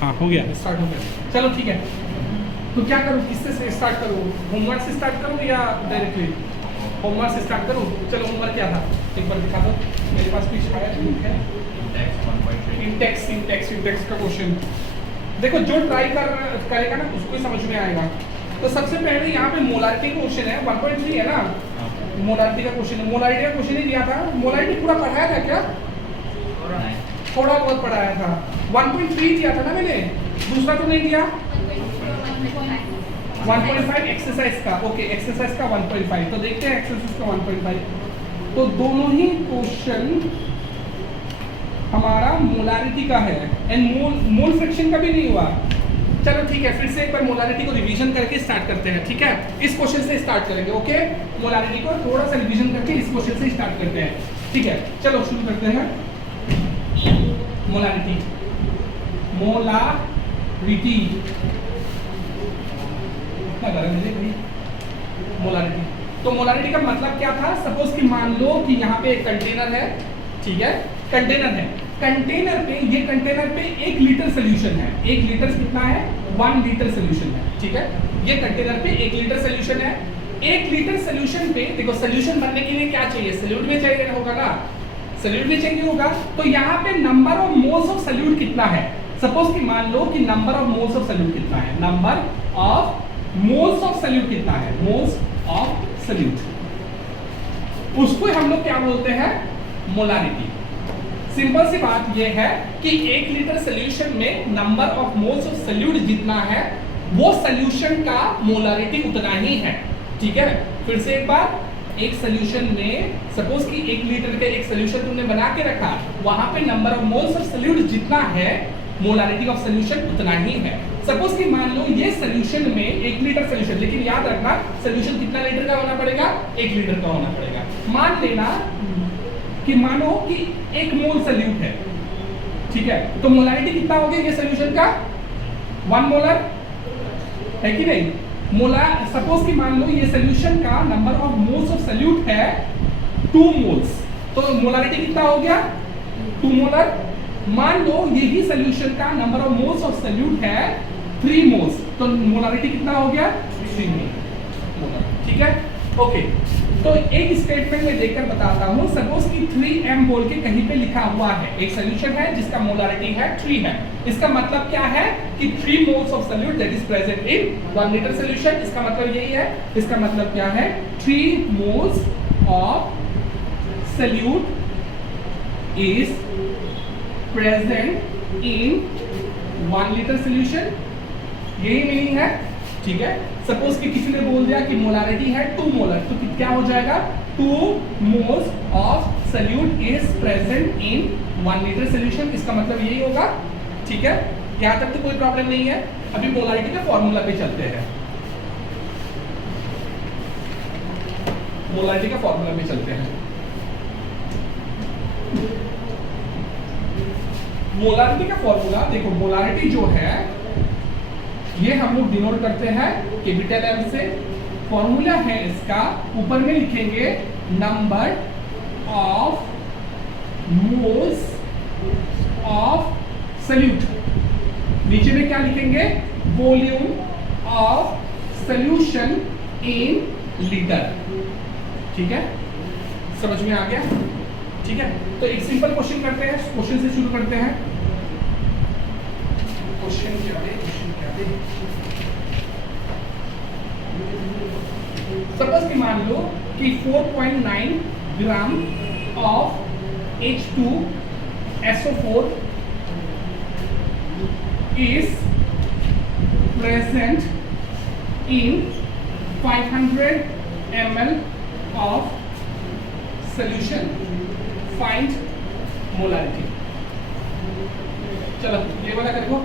हाँ हो गया। स्टार्ट हो गया, चलो ठीक है। तो क्या करूँ, किससे स्टार्ट करूँ, होमवर्क से स्टार्ट करूँ या डायरेक्टली? होमवर्क से स्टार्ट करूँ। चलो होमवर्क क्या था एक बार दिखा दो, मेरे पास भी शायद है इंटेक्स का क्वेश्चन। देखो जो ट्राई करेगा ना उसको ही समझ में आएगा। तो सबसे पहले यहाँ पे मोलारिटी का क्वेश्चन है, 1.3 है ना, मोलारिटी का क्वेश्चन है। मोलारिटी का क्वेश्चन ही दिया था, मोलारिटी पूरा पढ़ाया था क्या? थोड़ा बहुत पढ़ाया था। 1.3 दिया था ना मैंने, दूसरा तो नहीं दिया। 1.5 एक्सरसाइज का, ओके एक्सरसाइज का 1.5। तो देखते हैं एक्सरसाइज का 1.5। तो दोनों ही क्वेश्चन हमारा मोलारिटी का है एंड मोल फ्रैक्शन का भी नहीं हुआ। चलो ठीक है, फिर से एक बार मोलारिटी को रिवीजन करके स्टार्ट करते हैं, ठीक है? इस क्वेश्चन से स्टार्ट करेंगे, ओके? मोलारिटी को थोड़ा सा रिवीजन करके इस क्वेश्चन से स्टार्ट करते हैं, ठीक है? चलो शुरू करते हैं। Molarity molarity. तो मोलारिटी का मतलब क्या था? सपोज कि मान लो कि यहाँ पे एक कंटेनर है, ठीक है? कंटेनर है, कंटेनर पे, ये कंटेनर पे 1 लीटर सोल्यूशन है। 1 लीटर कितना है? 1 लीटर सोल्यूशन है, ठीक है? ये कंटेनर पे 1 लीटर सोल्यूशन है। 1 लीटर सोल्यूशन पे देखो, सोल्यूशन बनने के लिए क्या चाहिए? सोल्यूट में चाहिए होगा ना, सोल्यूट में चाहिए होगा। तो यहाँ पे number of moles of solute कितना है? सपोज कि मान लो कि number of moles of solute कितना है, number of moles of solute कितना है, मोल्स ऑफ सोल्यूट, उसको हम लोग क्या बोलते हैं? मोलारिटी। सिंपल सी बात यह है कि 1 लीटर सोल्यूशन में number of moles of solute जितना है वो सोल्यूशन का मोलारिटी उतना ही है, ठीक है? फिर से एक बार, एक सोल्यूशन में सपोज कि 1 लीटर का एक सोल्यूशन तुमने बना के रखा, वहां पे number of moles of solute जितना है मोलारिटी ऑफ सोल्यूशन उतना ही है। सपोज कि मान लो ये सोल्यूशन में 1 लीटर सोल्यूशन, लेकिन याद रखना सोल्यूशन कितना लीटर का होना पड़ेगा? 1 लीटर का होना पड़ेगा। मान लेना कि मानो कि 1 मोल सोल्यूट है, ठीक है? तो मोलारिटी कितना हो गया ये सोल्यूशन का? 1 मोलर है कि नहीं? मोलर, सपोज कि मान लो ये सोल्यूशन का number of moles of solute है 2 मोल्स, तो मोलारिटी कितना हो गया? 2 मोलर। मान लो यही सोल्यूशन का number of moles of solute है 3 मोल्स, तो मोलारिटी कितना हो गया? 3 मोलर, ठीक है? ओके, तो एक स्टेटमेंट में देखकर बताता हूं। सपोज कि 3m बोल के कहीं पे लिखा हुआ है, एक सोल्यूशन है जिसका मोलारिटी है 3 है। इसका मतलब क्या है कि 3 moles of solute that is present in 1 litre solution. इसका मतलब यही है। इसका मतलब क्या है? 3 moles of solute is present in 1 litre solution, यही मीनिंग है, ठीक है? सपोज कि किसी ने बोल दिया कि मोलारिटी है 2 मोलर, तो क्या हो जाएगा? 2 moles of solute is present in 1 litre solution. इसका मतलब यही होगा, ठीक है? यहां तक तो कोई प्रॉब्लम नहीं है। अभी मोलारिटी के फॉर्मूला पे चलते हैं, मोलारिटी का फॉर्मूला पे चलते हैं। मोलारिटी का फॉर्मूला देखो, मोलारिटी जो है ये हम लोग डिनोट करते हैं कैपिटल M से। फॉर्मूला है इसका, ऊपर में लिखेंगे number of moles of solute, नीचे में क्या लिखेंगे? Volume of solution in litre, ठीक है? समझ में आ गया, ठीक है? तो एक सिंपल क्वेश्चन करते हैं, क्वेश्चन से शुरू करते हैं। क्वेश्चन क्या है? सपोज कि मान लो कि 4.9 gram of H2SO4 is present in 500 ml of solution. Find molarity. चलो ये वाला करो।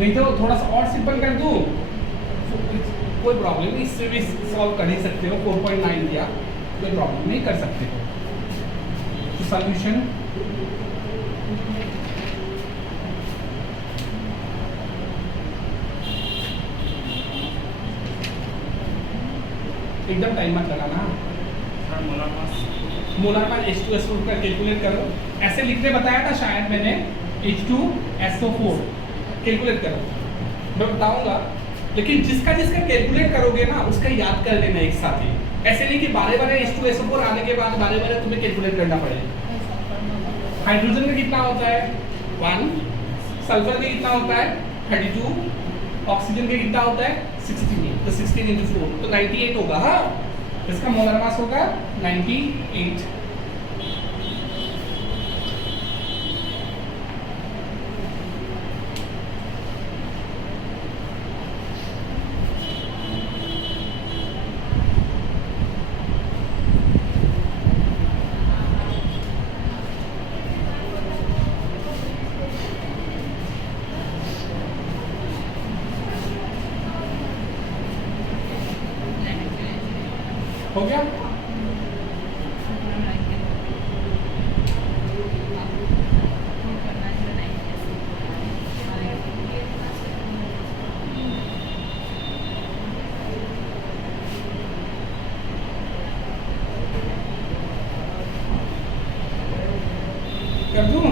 नहीं तो थोड़ा सा और सिंपल कर दूं, कोई प्रॉब्लम नहीं, इससे भी सॉल्व कर ही सकते हो। 4.9 दिया, कोई प्रॉब्लम नहीं, कर सकते हो। तो सॉल्यूशन एकदम टाइम मत लगाना। मोलर मास H2SO4 का कैलकुलेट करो, ऐसे लिखने बताया था शायद मैंने, H2SO4 कैलकुलेट करो, मैं बताऊंगा, लेकिन जिसका जिसका कैलकुलेट करोगे ना उसका याद कर लेना एक साथ ही, ऐसे नहीं कि बारे बारे H2SO4 आने के बाद बारे बारे तुम्हें कैलकुलेट करना पड़ेगा। हाइड्रोजन का कितना होता है 1, सल्फर का कितना होता है 32, ऑक्सीजन का कितना होता है 16, तो 16 × 4 तो 98 होगा। हाँ, इसका मोलर मास होगा 98। हो गया? कर दूं?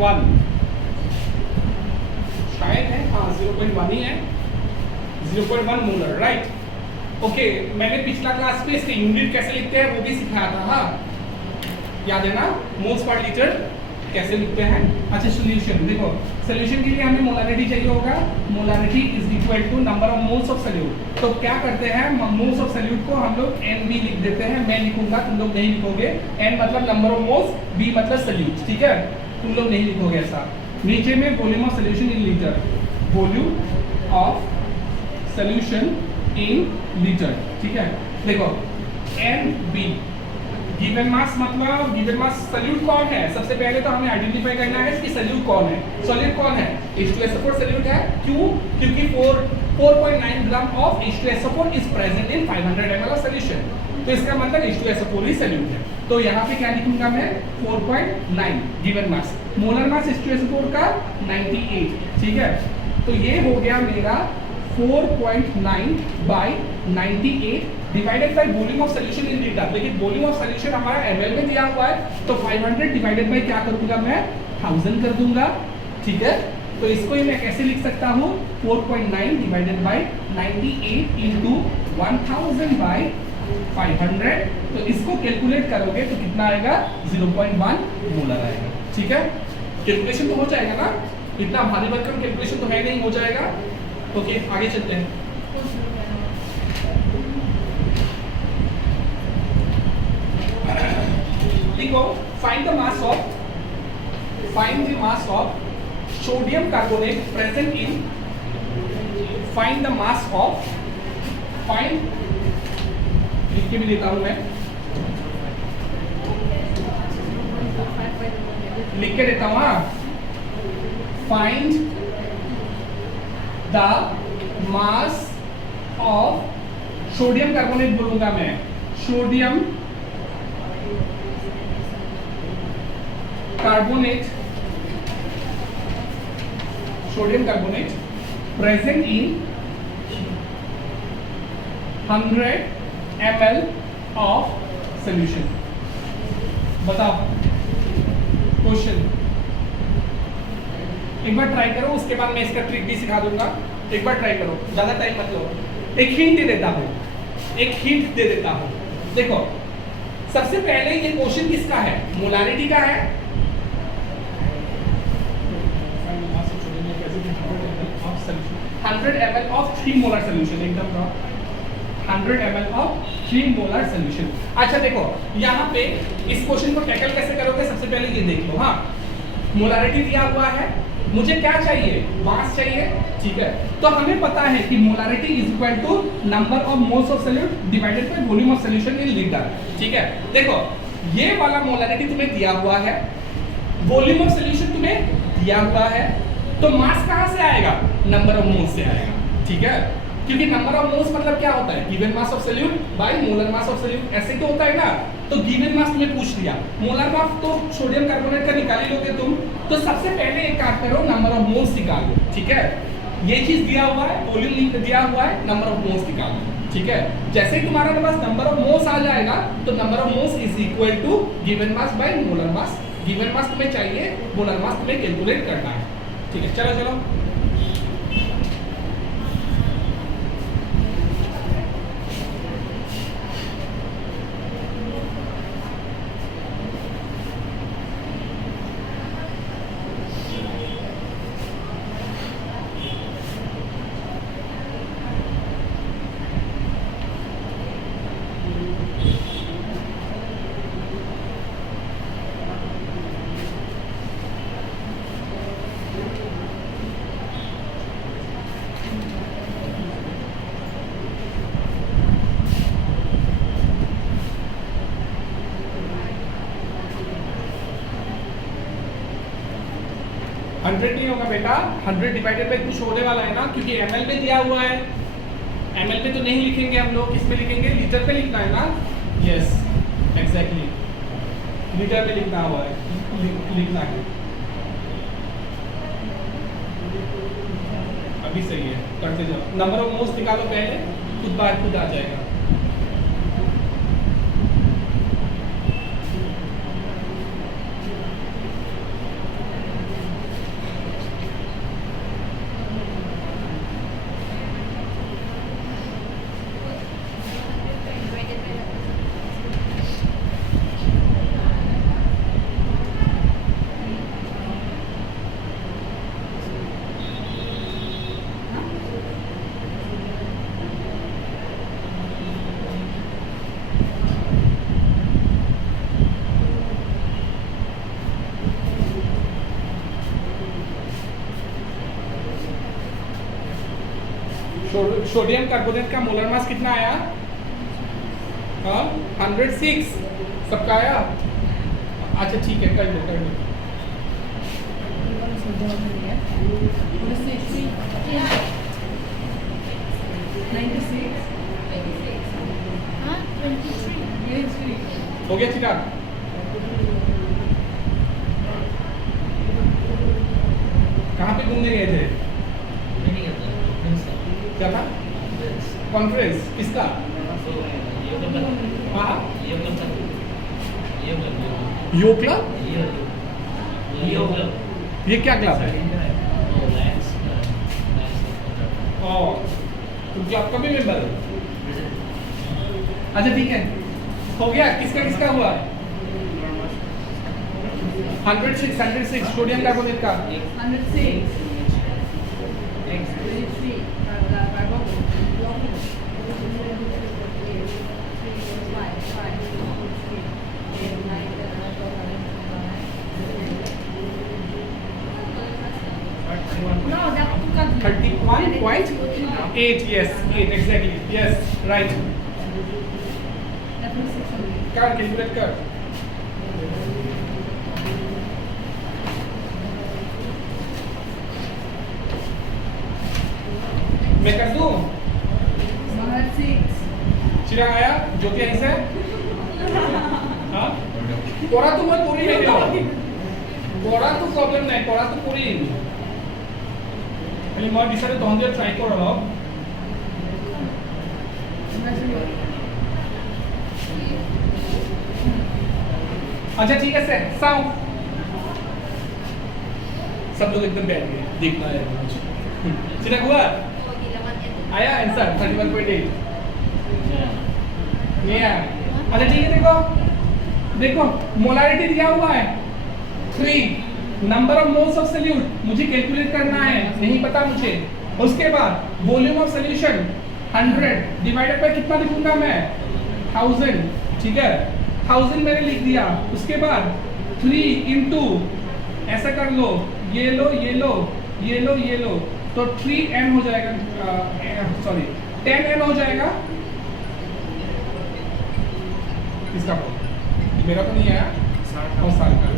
.1 शायद है, हाँ 0.1 ही है, 0.1 मोलर, राइट। ओके, मैंने पिछला क्लास में इसके यूनिट कैसे लिखते हैं वो भी सिखाया था। हाँ याद है ना, मोल्स पर लीटर कैसे लिखते हैं। अच्छा सॉल्यूशन देखो, सॉल्यूशन के लिए हमें मोलारिटी चाहिए होगा, molarity is equal to number of moles of solute. तो क्या करते हैं, मोल्स ऑफ सॉल्यूट को हम लोग NB लिख देते हैं, मैं लिखूंगा तुम लोग नहीं लिखोगे, N मतलब नंबर ऑफ मोल्स, B मतलब सॉल्यूट, ठीक है, तुम लोग नहीं लिखोगे ऐसा। नीचे में volume of solution in litre, volume of solution in litre, ठीक है। देखो NB गिवन मास, मतलब गिवन मास सॉल्यूट कौन है, सबसे पहले तो हमें आइडेंटिफाई करना है इसकी सॉल्यूट कौन है। सॉल्यूट कौन है, H2SO4 सॉल्यूट है। क्यों? क्योंकि 4.9 gram of H2SO4 is present in 500 ml of solution, तो इसका मतलब H2SO4 ही सॉल्यूट है। तो यहाँ पे क्या लिखूंगा मैं 4.9 given mass, molar mass H2SO4 का 98, ठीक है। तो ये हो गया मेरा 4.9 by 98 divided by volume of solution in litre, लेकिन वॉल्यूम ऑफ सॉल्यूशन हमारा ml में दिया हुआ है, तो 500 डिवाइडेड बाय क्या कर दूंगा मैं 1000 कर दूंगा, ठीक है। तो इसको ही मैं कैसे लिख सकता हूँ 4.9 डिवाइडेड बाय 98 इंटू 1000 बाय 500, तो इसको कैलकुलेट करोगे तो कितना आएगा 0.1 मोलर आएगा, ठीक है। कैलकुलेशन तो हो जाएगा ना, इतना भारी भरकम कैलकुलेशन तो है नहीं, हो जाएगा। ओके आगे चलते हैं। देखो find the mass of sodium carbonate present in, find the mass of, find लिख के भी देता हूं मैं, लिख के देता हूं, find the mass of sodium carbonate बोलूंगा मैं, sodium carbonate, sodium carbonate present in 100 ml of solution. बताओ क्वेश्चन, एक बार ट्राई करो, उसके बाद मैं इसका ट्रिक भी सिखा दूंगा। एक बार ट्राई करो, ज्यादा टाइम मत लो। एक हिंट दे देता हूं, देखो सबसे पहले ये क्वेश्चन किसका है, मोलारिटी का है। Of ml of 3 molar solution, एकदम raw 100 ml of 3 molar solution. अच्छा देखो यहाँ पे इस क्वेश्चन को टैकल कैसे करोगे, सबसे पहले ये देख लो। हाँ, मोलारिटी दिया हुआ है, मुझे क्या चाहिए, मास चाहिए, ठीक है। तो हमें पता है कि molarity is equal to number of moles of solute divided by volume of solution in litre, ठीक है। देखो ये वाला मोलारिटी तुम्हें दिया हुआ है, वॉल्यूम ऑफ सॉल्यूशन तुम्हें दिया हुआ है, तो मास कहाँ से आएगा, नंबर ऑफ मोल्स से आएगा, ठीक है। क्योंकि नंबर ऑफ मोल्स मतलब क्या होता है, given mass of solute bye molar mass of solute, ऐसे तो होता है ना। तो गिवन मास तुम्हें पूछ लिया, मोलर मास तो सोडियम कार्बोनेट का निकाल ही लोगे तुम, तो सबसे पहले एक काम करो, नंबर ऑफ मोल्स निकाल लो, ठीक है। ये चीज दिया हुआ है, वॉल्यूम दिया हुआ है, नंबर ऑफ मोल्स निकाल लो, ठीक है। जैसे ही तुम्हारे पास नंबर ऑफ मोल्स आ जाएगा तो number of moles is equal to given mass by molar mass. Given mass तुम्हें चाहिए, मोलर मास तुम्हें कैलकुलेट करना है, ठीक है। चलो चलो 100 नहीं होगा बेटा, 100 डिवाइडेड बाय कुछ होने वाला है ना, क्योंकि ml में दिया हुआ है। ml पे तो नहीं लिखेंगे हम लोग, किस में लिखेंगे, लीटर पे लिखना है ना। यस एग्जैक्टली, लीटर में लिखना हुआ है, लिखना है। अभी सही है, करते जाओ। नंबर ऑफ मोल्स निकालो पहले, खुद बाहर खुद आ जाएगा। सोडियम कार्बोनेट का मोलर मास कितना आया, 106 सबका आया। अच्छा ठीक है, कर लो कर लो। हो गया चिराग, कहाँ पे घूमने गए थे, क्या था, कॉन्फ्रेंस किसका, हाँ यो क्लब, ये क्या क्लब है, तुम क्लब का भी मेंबर हो। अच्छा ठीक है, हो गया, किसका किसका हुआ, 106 सोडियम कार्बोनेट का, 106 31.8, yes, 8 exactly, yes, right. कर कैलकुलेट कर, मैं कर दूं, चिराग आया, ज्योति आई से, हाँ कोरा तो मत पूरी नहीं हो, कोरा तो प्रॉब्लम नहीं, कोरा तो पूरी खाली मैं विचारे तहन ट्राई कर रहा हूँ। अच्छा ठीक है सर, साउंड सब लोग एकदम बैठ गए, देखना है चिराग हुआ, आया आंसर 31.8 नहीं आया। अच्छा ठीक है, देखो देखो मोलारिटी दिया हुआ है 3, number of moles of solute मुझे कैलकुलेट करना है, नहीं पता मुझे, उसके बाद volume of solution 100 divided by कितना लिखूंगा मैं 1000, ठीक है 1000 मैंने लिख दिया। उसके बाद 3 इंटू ऐसा कर लो, ये लो ये लो ये लो ये लो, तो 3n हो जाएगा, सॉरी 10n हो जाएगा। इसका मेरा तो नहीं आया, 60 साल का।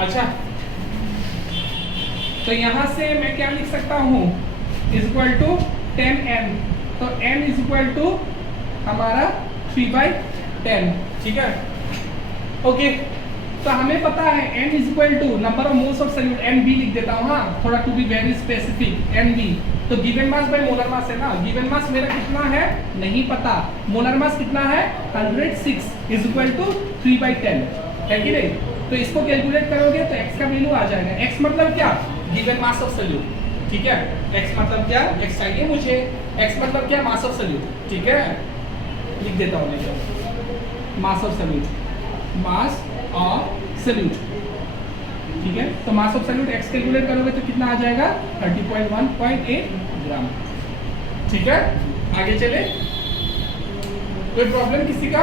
अच्छा, तो यहां से मैं क्या लिख सकता हूं, इज इक्वल टू 10n, तो n इज इक्वल टू हमारा 3/10, ठीक है ओके। तो हमें पता है n is equal to number of moles of solute, NB लिख देता हूं, हाँ थोड़ा to be very specific, NB। तो given mass by molar mass है ना, गिवन मास मेरा कितना है नहीं पता, मोलर मास कितना है 106 इज इक्वल टू 3/10, है कि नहीं। तो इसको कैलकुलेट करोगे तो x का वैल्यू आ जाएगा। x मतलब क्या, गिवन मास ऑफ सॉल्यूट, ठीक है। x मतलब क्या, x चाहिए मुझे, x मतलब क्या मास ऑफ सॉल्यूट, ठीक है लिख देता हूं मैं, mass of solute, mass of solute, ठीक है। तो mass of solute x calculate करोगे तो कितना आ जाएगा 30.1.8 ग्राम, ठीक है। आगे चले, कोई प्रॉब्लम किसी का?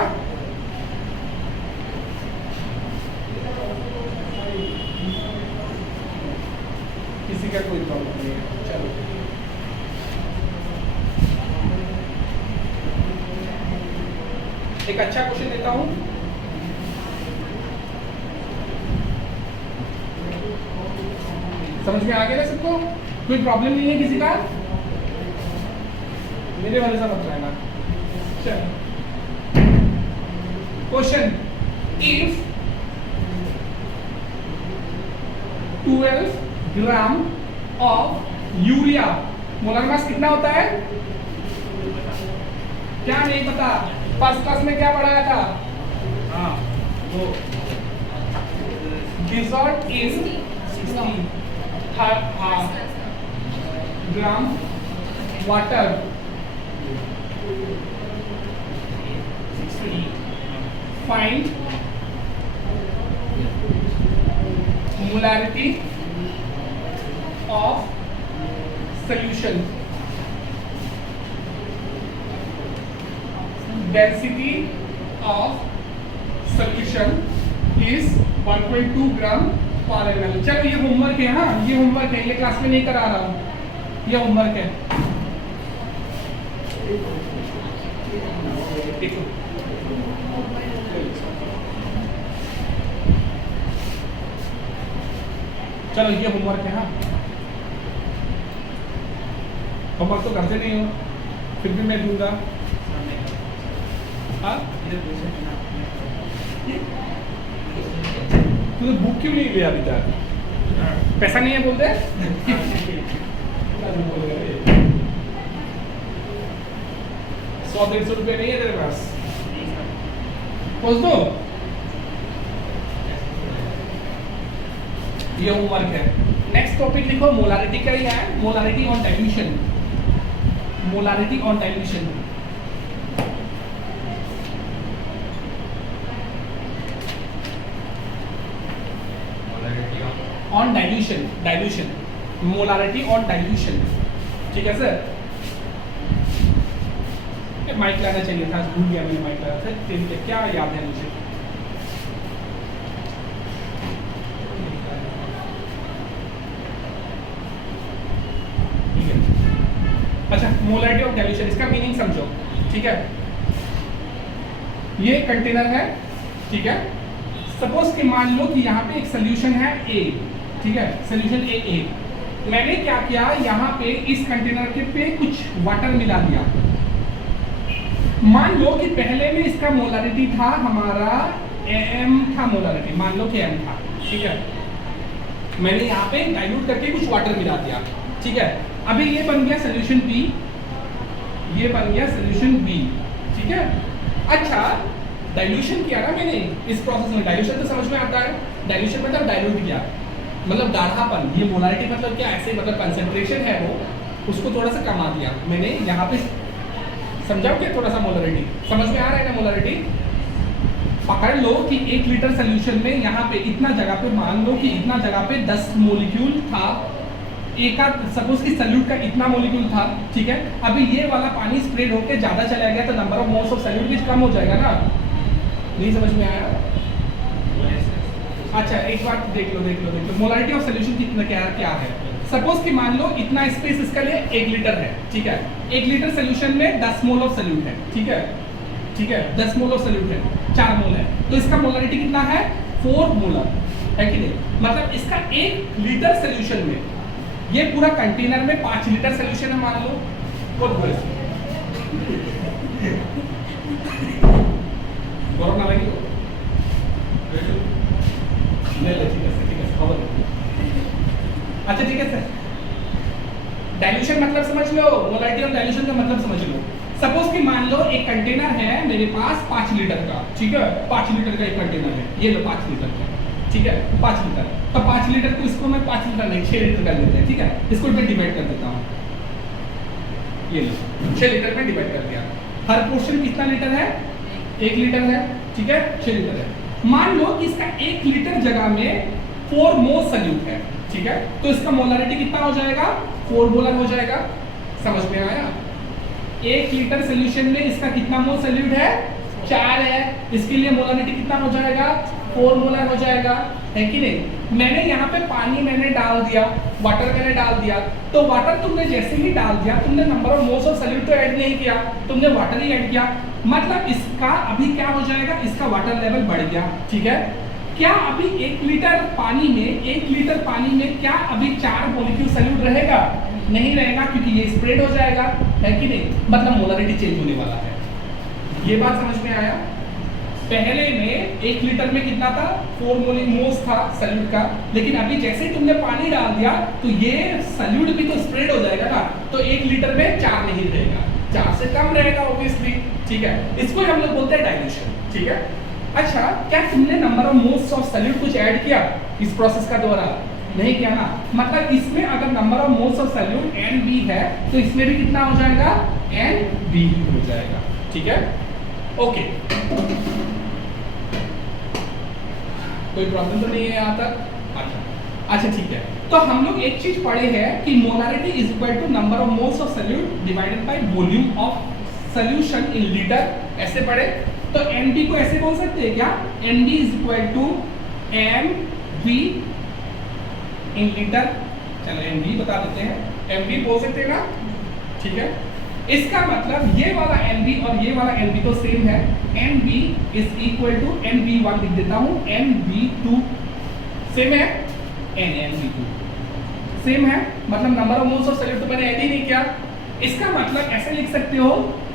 किसी का कोई प्रॉब्लम नहीं है, चलो एक अच्छा क्वेश्चन देता हूं। समझ में आ गया ना सबको, कोई प्रॉब्लम नहीं है किसी का? मेरे वाले से मत रहना। चलो question, if 12 gram of urea, molar mass कितना होता है क्या नहीं पता, फर्स्ट क्लास में क्या पढ़ाया था, हाँ वो dissolve in 60 gram water, find molarity of solution, density of solution is 1.2 ग्राम पर ml। चलो ये होमवर्क है, हाँ ये होमवर्क है, ये क्लास में नहीं करा रहा हूँ, ये होमवर्क है। देखो चलो ये होमवर्क है, हाँ होमवर्क तो करते नहीं हो, फिर भी मैं दूंगा। हाँ तूने बुक क्यों नहीं लिया अभी तक, पैसा नहीं है बोलते? 100-150 रुपये नहीं है तेरे पास, पूछ दो। ये होमवर्क है। नेक्स्ट टॉपिक लिखो, मोलारिटी का ही है, molarity on dilution, molarity on dilution. On dilution, dilution, molarity on dilution, ठीक है सर। माइक लाना चाहिए था, भूल गया मैंने माइक लाना था, क्या याद है मुझे? अच्छा, मोलारिटी ऑफ डाइल्यूशन, इसका मीनिंग समझो, ठीक है। ये कंटेनर है, ठीक है। सपोज कि मान लो कि यहाँ पे एक सोल्यूशन है A, ठीक है, सोल्यूशन A। मैंने क्या किया, यहाँ पे इस कंटेनर के पे कुछ वाटर मिला दिया। मान लो कि पहले में इसका मोलारिटी था हमारा m था, मोलारिटी मान लो कि m था, ठीक है। मैंने यहाँ पे डाइल्यूट करके कुछ वाटर मिला दिया, ठीक है। अभी ये बन गया सोल्यूशन B, ये बन गया सोल्यूशन B, ठीक है। अच्छा, डाइल्यूशन किया ना मैंने इस प्रोसेस में, डाइल्यूशन तो समझ में आता है, डाइल्यूशन मतलब डाइल्यूट किया, मतलब गाढ़ापन। ये मोलारिटी मतलब क्या, ऐसे मतलब कंसंट्रेशन है वो, उसको थोड़ा सा कमा दिया मैंने यहाँ पे समझाओ क्या थोड़ा सा मोलरिटी समझ में आ रहा है ना? मोलरिटी पकड़ लो कि 1 लीटर सोल्यूशन में यहाँ पे इतना जगह पे मान लो कि इतना जगह पे 10 मोलिक्यूल था, एक सपोज कि सल्यूट का इतना मोलिक्यूल था, ठीक है। अभी ये वाला पानी स्प्रेड होकर ज्यादा चला गया तो number of moles of salute भी कम हो जाएगा ना? नहीं समझ में आया? अच्छा एक बात देख लो मोलरिटी ऑफ सोल्यूशन कितना क्या है। सपोज कि मान लो इतना स्पेस इसका लिए 1 लीटर है, ठीक है। 1 लीटर सोल्यूशन में 10 मोल ऑफ सल्यूट है, ठीक है 10 मोल ऑफ सल्यूट है, 4 मोल है, तो इसका मोलरिटी कितना है? 4 मोलर है कि नहीं? मतलब इसका 1 लीटर सोल्यूशन में, ये पूरा कंटेनर में 5 लीटर सोल्यूशन है मान लो, गौरव ना लगी ठीक है अच्छा ठीक है सर। डाइल्यूशन मतलब समझ लो, मोलरिटी ऑफ डाइल्यूशन का मतलब समझ लो। सपोज कि मान लो एक कंटेनर है मेरे पास 5 लीटर का, ठीक है 5 लीटर का एक कंटेनर है, ये लो 5 लीटर का, ठीक है 5 लीटर, तो 5 लीटर को इसको मैं 5 लीटर नहीं 6 लीटर कर देते हैं, ठीक है। इसको मैं डिवाइड कर देता हूँ, ये लो 6 लीटर में डिवाइड कर दिया। हर पोर्शन कितना लीटर है? 1 लीटर है, ठीक है 6 लीटर है। मान लो कि इसका 1 लीटर जगह में 4 मोल सल्यूट है, ठीक है, तो इसका मोलरिटी कितना हो जाएगा? 4 मोलर हो जाएगा। समझ में आया? 1 लीटर सोल्यूशन में इसका कितना मोल सल्यूट है? 4 है, इसके लिए मोलरिटी कितना हो जाएगा? 4 मोलर हो जाएगा, है कि नहीं? मैंने यहाँ पे पानी मैंने डाल दिया, वाटर मैंने डाल दिया, तो वाटर तुमने जैसे ही डाल दिया, तुमने number of moles of salute तो ऐड नहीं किया, तुमने वाटर ही ऐड किया, मतलब इसका अभी क्या हो जाएगा? इसका वाटर लेवल बढ़ गया, ठीक है। क्या अभी 1 लीटर पानी में क्या अभी 4 मोलिक्यूल सल्यूट रहेगा? नहीं रहेगा, क्योंकि ये स्प्रेड हो जाएगा, है कि नहीं? मतलब मोलरिटी चेंज होने वाला है। ये बात समझ में आया? पहले में 1 लीटर में कितना था? 4 मोल्स था सल्यूट का, लेकिन अभी जैसे ही तुमने पानी डाल दिया तो ये सल्यूट भी तो स्प्रेड हो जाएगा ना, तो 1 लीटर में 4 नहीं रहेगा, 4 से कम रहेगा ऑब्वियसली, ठीक है। इसको हम लोग बोलते हैं डाइल्यूशन, ठीक है। अच्छा, क्या तुमने number of moles of salute कुछ ऐड किया इस प्रोसेस का द्वारा? नहीं किया ना, मतलब इसमें अगर number of moles of salute NB है तो इसमें भी कितना हो जाएगा? NB हो जाएगा, ठीक है ओके। कोई प्रॉब्लम तो नहीं है यहाँ तक? अच्छा ठीक है, तो हम लोग एक चीज पढ़े हैं कि molarity is equal to number of moles of solute divided by volume of solution in litre, ऐसे पढ़े। तो NB को ऐसे बोल सकते हैं क्या? NB is equal to MB in litre, चलो MB बता देते हैं, MB बोल सकते हैं ना, ठीक है। इसका मतलब ये वाला NB और ये वाला NB तो सेम है, NB is equal to NB1 लिख देता हूँ, NB2 सेम है, NB2 सेम है, मतलब number of moles of salute तो मैंने ऐड ही नहीं किया। इसका मतलब ऐसे लिख सकते हो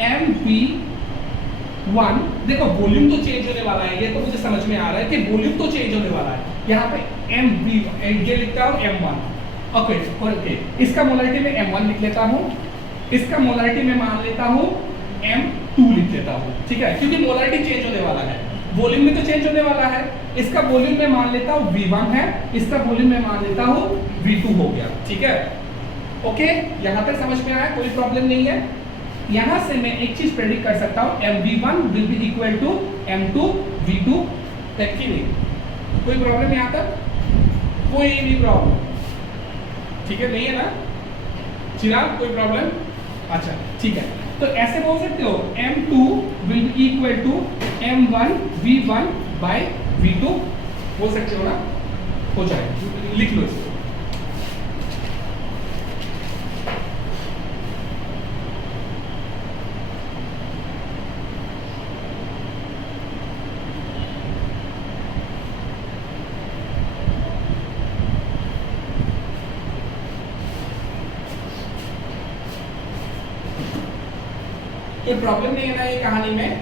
MB1, देखो वॉल्यूम तो चेंज होने वाला है, ये तो मुझे समझ में आ रहा है कि वॉल्यूम तो चेंज होने वाला है। यहाँ पे MB ये लिखता हूँ M1, ओके, इसका मोलरिटी में M1 लिख लेता हूँ, इसका मोलरिटी में मान लेता हूँ M2 लिख लेता हूँ, ठीक है, क्योंकि मोलरिटी चेंज होने वाला है, वॉल्यूम में तो चेंज होने वाला है। इसका वॉल्यूम में मान लेता हूँ V1 है, इसका वॉल्यूम में मान लेता हूँ V2 हो गया, ठीक है ओके। यहाँ तक समझ में आया? कोई प्रॉब्लम नहीं है। यहाँ से मैं एक चीज प्रेडिक्ट कर सकता हूँ, MV1 will be equal to M2 V2, तक की नहीं? कोई प्रॉब्लम यहाँ तक? कोई भी प्रॉब्लम? ठीक है, नहीं है ना चिराग? कोई प्रॉब्लम? अच्छा ठीक है, तो ऐसे बोल सकते हो M2 will be equal to M1 V1 by V2, बोल सकते हो ना? हो जाए, लिख लो इसको। कोई प्रॉब्लम नहीं है ना ये कहानी में?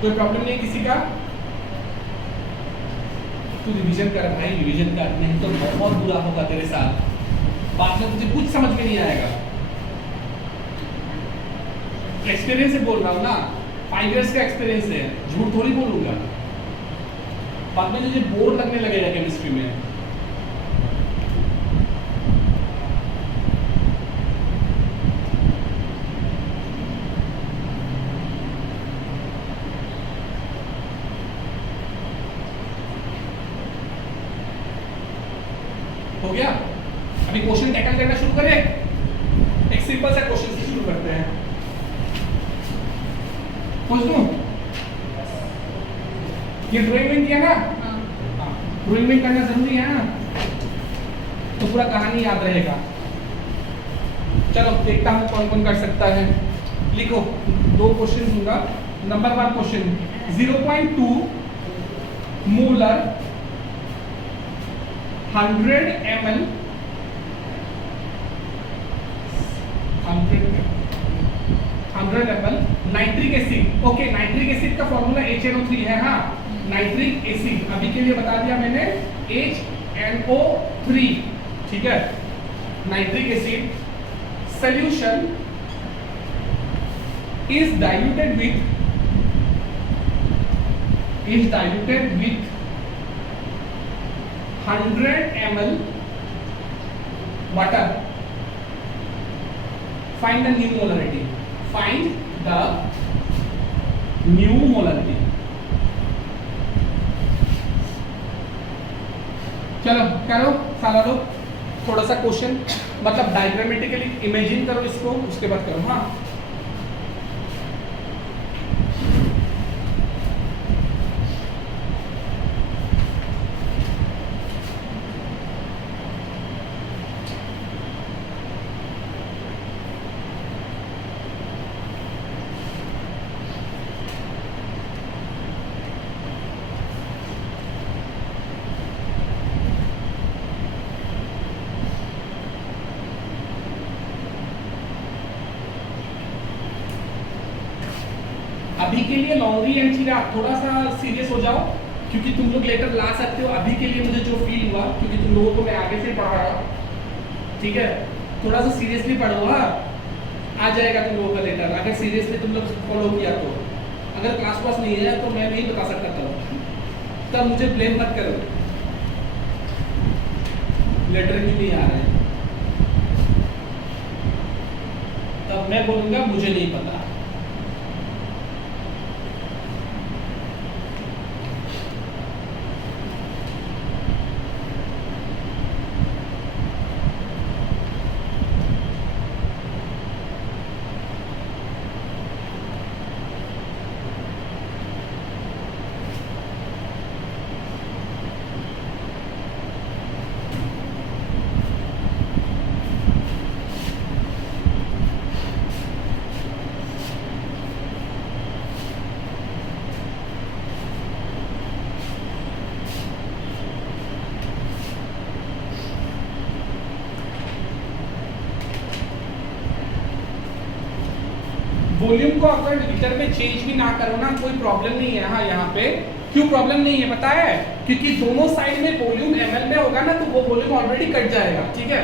कोई प्रॉब्लम नहीं किसी का? तू रिवीजन कर भाई, रिवीजन कर, नहीं तो बहुत बुरा होगा तेरे साथ, बाद में तुझे कुछ समझ में नहीं आएगा। एक्सपीरियंस से बोल रहा हूँ ना, 5 इयर्स का एक्सपीरियंस है, झूठ थोड़ी बोलूंगा। बाद में तुझे बोर लगने लगेगा केमिस्ट्री में। एक क्वेश्चन टैकल करना शुरू करें। एक सिंपल सा क्वेश्चन से शुरू करते हैं। पूछ दूं? ये ड्राइंग में किया ना? हाँ। ड्राइंग में करना जरूरी है ना, तो पूरा कहानी याद रहेगा। चलो देखता हूँ कौन कौन कर सकता है। लिखो, 2 क्वेश्चन दूंगा। Number 1 question, 0.2 molar 100 ml 100 ml nitric acid. Okay, nitric acid का फॉर्मूला HNO3 है। हाँ, नाइट्रिक एसिड अभी के लिए बता दिया मैंने, HNO3, ठीक है। Nitric acid solution is diluted with 100 ml water. Find the new molarity. Find the new molarity. चलो करो सारा लोग थोड़ा सा क्वेश्चन, मतलब डायग्रामेटिकली इमेजिन करो इसको, उसके बाद करो। हाँ, अभी के लिए लॉन्गी एंड चीरा थोड़ा सा सीरियस हो जाओ, क्योंकि तुम लोग लेटर ला सकते हो। अभी के लिए मुझे जो फील हुआ, क्योंकि तुम लोगों को मैं आगे से पढ़ा रहा हूँ, ठीक है, थोड़ा सा सीरियसली पढ़ो। हाँ, आ जाएगा तुम लोगों का लेटर, अगर सीरियसली तुम लोग फॉलो किया तो। अगर क्लास पास नहीं है तो मैं नहीं बता सकता, तब मुझे ब्लेम मत करो, लेटर क्यों नहीं आ रहा है, तब मैं बोलूंगा मुझे नहीं पता। वॉल्यूम को अगर लीटर में चेंज भी ना करो ना, कोई प्रॉब्लम नहीं है। हाँ, यहाँ पे क्यों प्रॉब्लम नहीं है पता है? क्योंकि दोनों साइड में वॉल्यूम ml में होगा ना, तो वो वॉल्यूम ऑलरेडी कट जाएगा, ठीक है।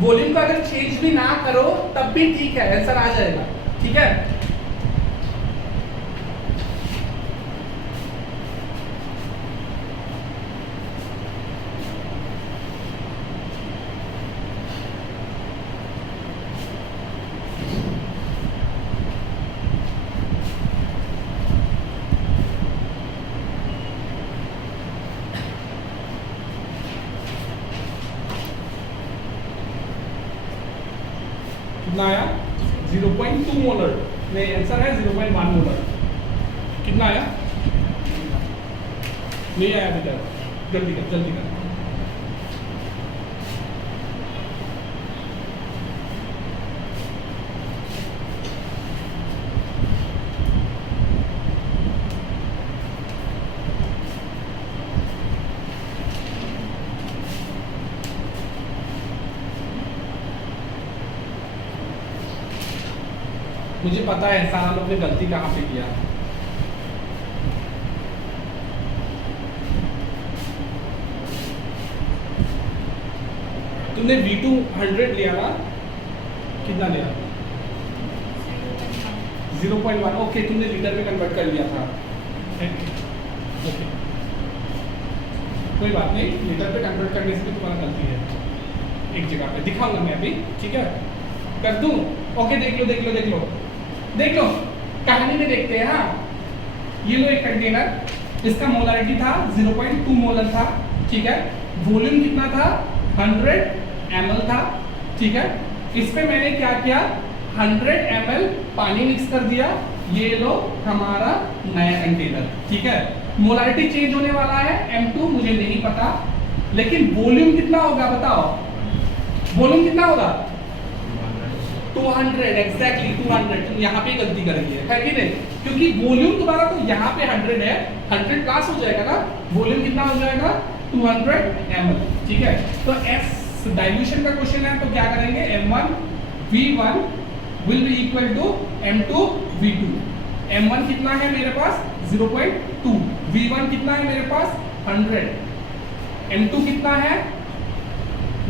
वॉल्यूम को अगर चेंज भी ना करो तब भी ठीक है, आंसर आ जाएगा, ठीक है। कितना आया? 0.2 मोलर। नहीं, आंसर है 0.1 मोलर। कितना आया? नहीं आया बेटा, जल्दी कर जल्दी कर। मुझे पता है सारा लोग ने गलती कहाँ पे किया। तुमने V2 100 लिया ना, कितना लिया? 0.1। ओके, तुमने लीटर में कन्वर्ट कर लिया था। ओके, कोई बात नहीं, लीटर पे कन्वर्ट करने से भी तुम्हारा गलती है। एक जगह पे दिखाऊंगा मैं अभी, ठीक है, कर दूं? ओके, देख लो देख लो देख लो देख लो, कहानी में देखते हैं। हाँ, ये लो एक कंटेनर, इसका मोलारिटी था 0.2 मोलर था, ठीक है। वॉल्यूम कितना था? 100 ml था, ठीक है। इस पे मैंने क्या किया, 100 ml पानी मिक्स कर दिया, ये लो हमारा नया कंटेनर, ठीक है। मोलारिटी चेंज होने वाला है M2, मुझे नहीं पता, लेकिन वॉल्यूम कितना होगा बताओ, वॉल्यूम कितना होगा 200, एग्जैक्टली 200। यहाँ पे गलती करेंगे है कि नहीं, क्योंकि वॉल्यूम तुम्हारा तो यहाँ पे 100 है, 100 प्लस हो जाएगा ना, वॉल्यूम कितना हो जाएगा 200 ml, ठीक है। तो S डाइल्यूशन का क्वेश्चन है, तो क्या करेंगे, M1 V1 will be equal to M2 V2। M1 कितना है मेरे पास 0.2, V1 कितना है मेरे पास 100, M2 कितना है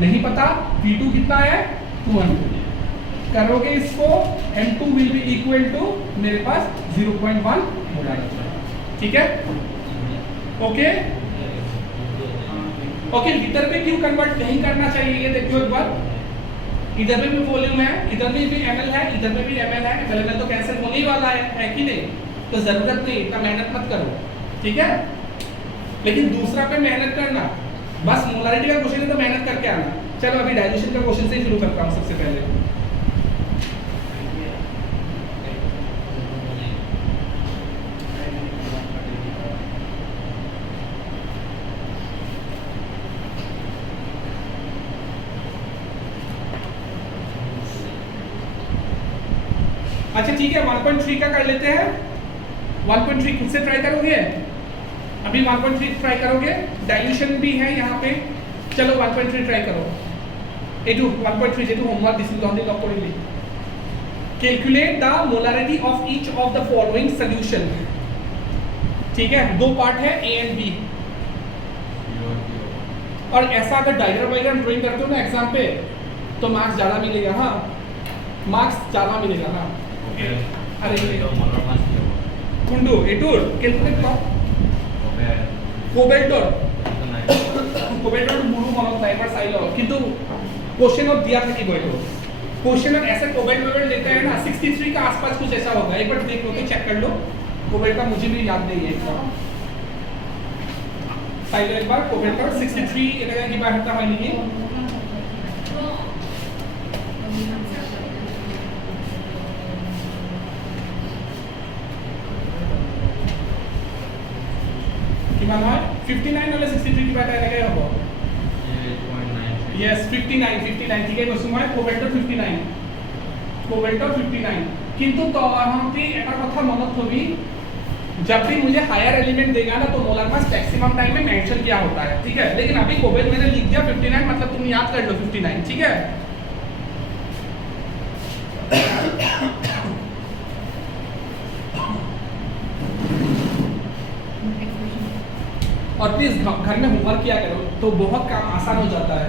नहीं पता, V2 कितना है 200। करोगे इसको, M2 will be equal to मेरे पास 0.1 मोलारिटी, ठीक है। ओके ओके, लीटर पे क्यों कन्वर्ट नहीं करना चाहिए, ये देखो एक बार, इधर में भी वॉल्यूम है, इधर में भी ml है, इधर में भी ml है, ml तो कैंसिल होने ही वाला है कि नहीं, तो जरूरत नहीं, इतना मेहनत मत करो, ठीक है। लेकिन दूसरा पे मेहनत करना, बस मोलारिटी का क्वेश्चन है तो मेहनत करके आना। चलो अभी डाइल्यूशन का क्वेश्चन से ही शुरू करता हूँ सबसे पहले। अच्छा ठीक है, 1.3 का कर लेते हैं। 1.3 खुद से ट्राई करोगे, अभी 1.3 ट्राई करोगे, डाइल्यूशन भी है यहाँ पे। चलो 1.3 ट्राई करो, एटू 1.3 যেহেতু হোমওয়ার্ক দিছিল তখন লক করিলি। Calculate the molarity of each of the following solution, ठीक है। दो पार्ट है ए एंड बी, और ऐसा अगर डायग्राम वायग्राम ड्राइंग करते हो ना एग्जाम पे तो मार्क्स ज़्यादा मिलेगा, हाँ मार्क्स ज़्यादा मिलेगा, हाँ। अरे कुंडू एटूर कैलकुलेट कर কোবেল্টর মুরু মনত নাই এবার চাই লো, কিন্তু क्वेश्चन दिया था कि बोलो क्वेश्चन ऐसा कोबेल्ट वेबेल्ट लेते हैं ना 63 का आसपास कुछ ऐसा होगा, एक बार देख लो तो चेक कर लो। कोबेल्ट का मुझे भी याद नहीं है इसका, চাই लो एक बार कोबेल्ट का 63 এটা কি বার হতা হয় নাকি, কিমান হয় 59 হলে 63 কিবা এটা এনেকৈ হ'ব, यस 59 ঠিক আছে কৈছো মই কোবেল্টৰ 59 কিন্তু তহঁতি এটা কথা মনত থবি, जब भी मुझे हायर एलिमेंट देगा ना तो मोलर मास मैक्सिमम टाइम में मेंशन किया होता है, ठीक है। लेकिन अभी कोबेल्ट मैंने लिख दिया 59, मतलब तुम याद कर लो 59, ठीक है। और प्लीज घर में होमवर्क किया करो तो बहुत काम आसान हो जाता है।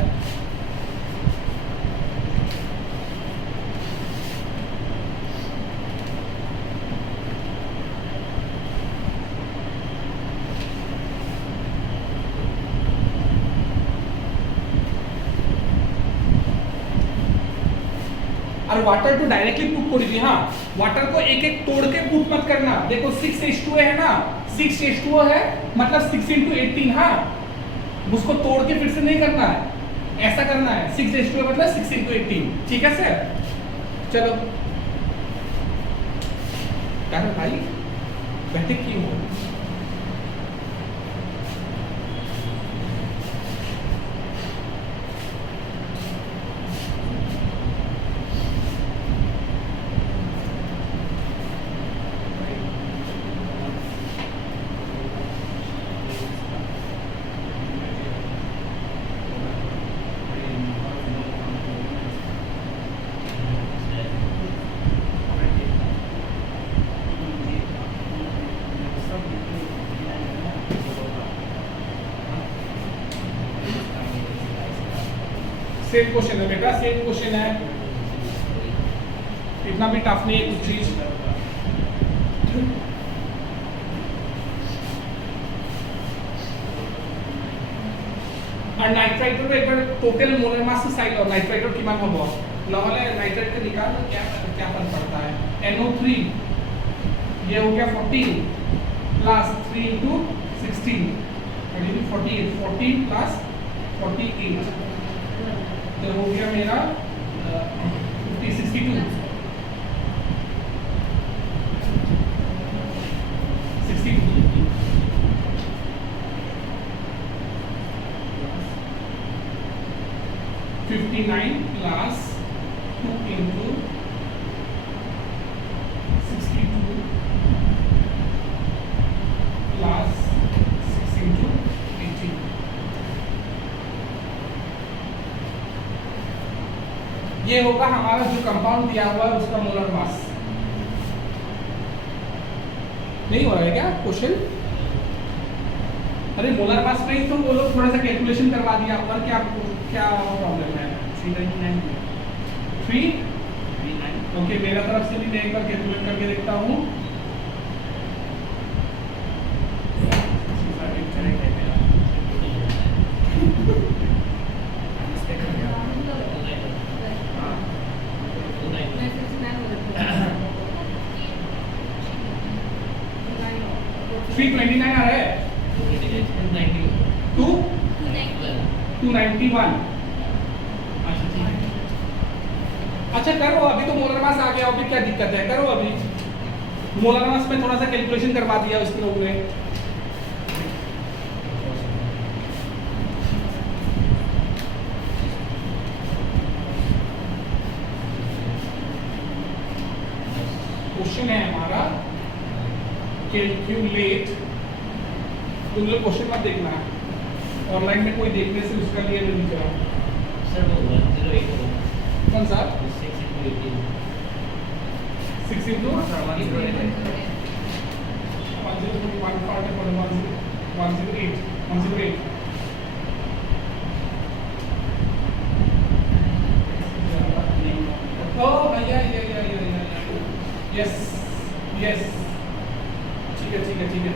और वाटर तो डायरेक्टली पुट कर दी, हाँ वाटर को एक एक तोड़ के पुट मत करना। देखो 6H2 है ना, 6H2 है मतलब 6 × 18, हाँ उसको तोड़ के फिर से नहीं करना है, ऐसा करना है 6H2 मतलब 6 × 18, ठीक है सर। चलो क्या भाई बैठे क्यों हो, सेम क्वेश्चन है बेटा, सेम क्वेश्चन है, इतना भी टफ नहीं है कुछ चीज। और नाइट्राइटर एक बार टोटल मोलर मास साइड और नाइट्राइटर किमान होबो নহলে नाइट्राइट का निकाल क्या क्या फर्क पड़ता है। NO3 ये हो गया 14 प्लस 3 × 16 और ये 48 14 प्लस 48 तो हो गया मेरा 62 59 plus 2 into 62 plus 6 into 18. ये होगा हमारा जो कंपाउंड दिया हुआ है उसका मोलर मास। नहीं हो रहा है क्या क्वेश्चन? अरे मोलर मास नहीं तो वो लोग थोड़ा सा कैलकुलेशन करवा दिया होगा। क्या क्या प्रॉब्लम है? 399 ओके, मेरा तरफ से भी मैं एक बार कैलकुलेट करके देखता हूँ। थ्री 29 आ रहा है, 291। अच्छा करो, अभी तो मोलर मास आ गया, अभी क्या दिक्कत है? करो अभी। मोलर मास में थोड़ा सा कैलकुलेशन करवा दिया उसके लोगों ने। क्वेश्चन है हमारा कैलकुलेट। तुम लोग क्वेश्चन मत देखना, ऑनलाइन में कोई देखने से उसका लिए नहीं लिख रहा। सर वो 108 कौन सा? 6 into 18 6 into 108 ओह भैया यस यस, ठीक है ठीक है ठीक है।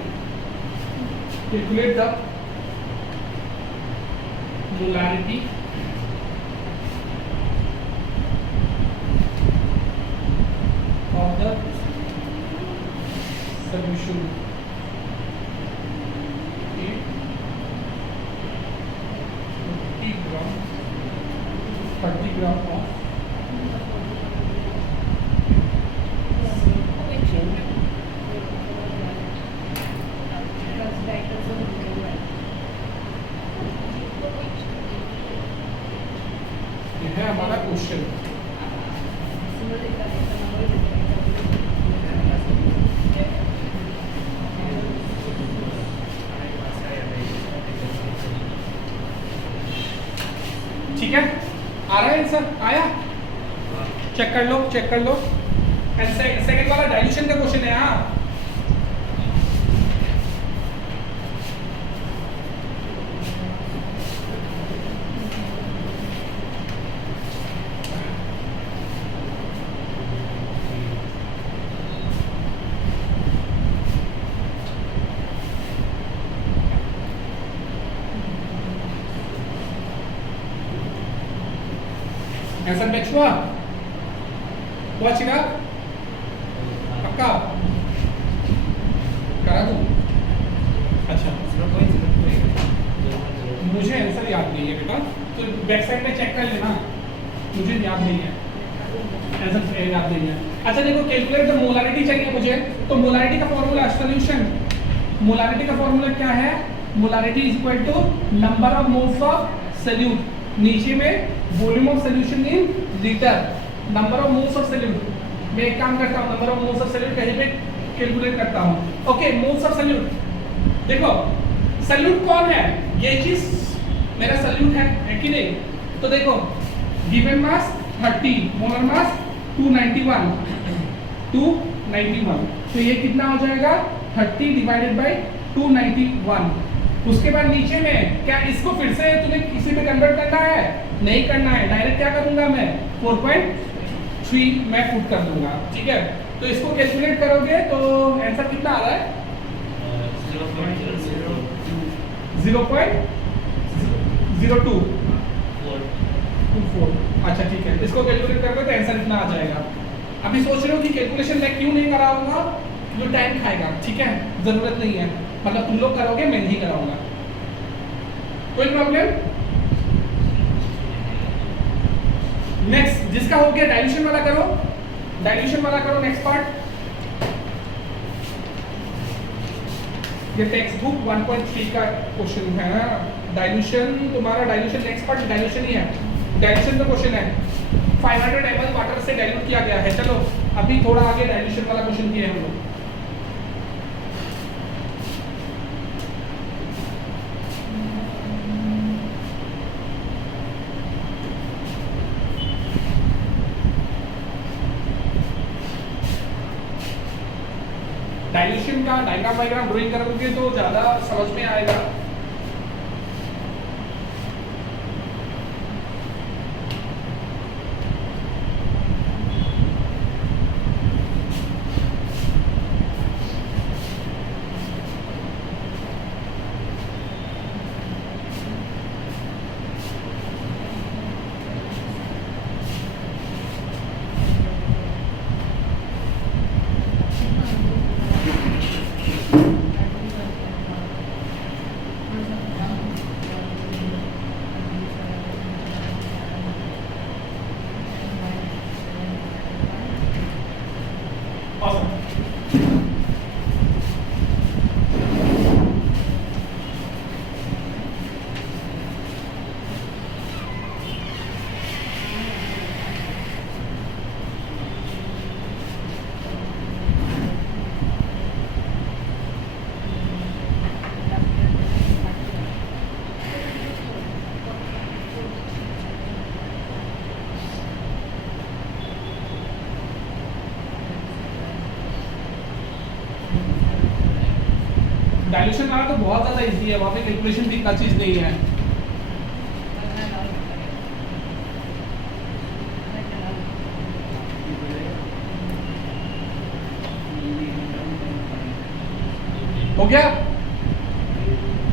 Calculate the molarity of the solution. 30 gram of ये है हमारा क्वेश्चन। ठीक है, आ रहा है आंसर? आया? चेक कर लो, चेक कर लो। सेकंड वाला डाइल्यूशन का क्वेश्चन है। हाँ ऐसा मैच हुआ? हुआ चिराग? पक्का करा दूं? अच्छा, मुझे आंसर याद नहीं है बेटा, तो बैक साइड में चेक कर लेना, मुझे याद नहीं है, आंसर याद नहीं है। अच्छा देखो, कैलकुलेट द मोलैरिटी चाहिए मुझे, तो मोलैरिटी का फॉर्मूला सॉल्यूशन, मोलैरिटी का फॉर्मूला क्या है? Molarity is equal to number of moles of solute, नीचे में volume of solution in litre, number of moles of solute. मैं एक काम करता हूँ, number of moles of solute कहीं पे कैलकुलेट करता हूँ। ओके, मोल्स ऑफ सॉल्यूट, देखो सॉल्यूट कौन है? ये चीज मेरा सॉल्यूट है कि नहीं? तो देखो गिवन मास 30, मोलर मास 291, तो ये कितना हो जाएगा? 30 डिवाइडेड बाय 291। उसके बाद नीचे में क्या इसको फिर से तुम्हें किसी में कन्वर्ट करना है? नहीं करना है, डायरेक्ट क्या करूंगा मैं? 4.3 मैं पुट कर दूंगा। ठीक है, तो इसको कैलकुलेट करोगे तो आंसर कितना आ रहा है? 0.0224। अच्छा ठीक है, इसको कैलकुलेट करोगे तो आंसर इतना आ जाएगा। अभी सोच रहे हो कि कैलकुलेशन मैं क्यों नहीं कराऊंगा? जो टाइम खाएगा। ठीक है, जरूरत नहीं है, मतलब तुम लोग करोगे, मैं नहीं कराऊंगा। कोई प्रॉब्लम? नेक्स्ट जिसका हो गया डाइल्यूशन वाला करो, डाइल्यूशन वाला करो नेक्स्ट पार्ट। ये टेक्स्ट बुक 1.3 का क्वेश्चन है। डाइल्यूशन तुम्हारा, डाइल्यूशन नेक्स्ट पार्ट डाइल्यूशन ही है। डाइल्यूशन का क्वेश्चन है 500 ml वाटर से डाइल्यूट किया गया है। चलो अभी थोड़ा आगे डाइल्यूशन वाला क्वेश्चन किए हम लोग। डाइल्यूशन का डायग्राम वाइग्राम ड्राइंग करोगे तो ज्यादा समझ में आएगा। डाइल्यूशन वाला तो बहुत ज्यादा इजी है, वहां पे कैलकुलेशन भी इतना चीज नहीं है। हो गया?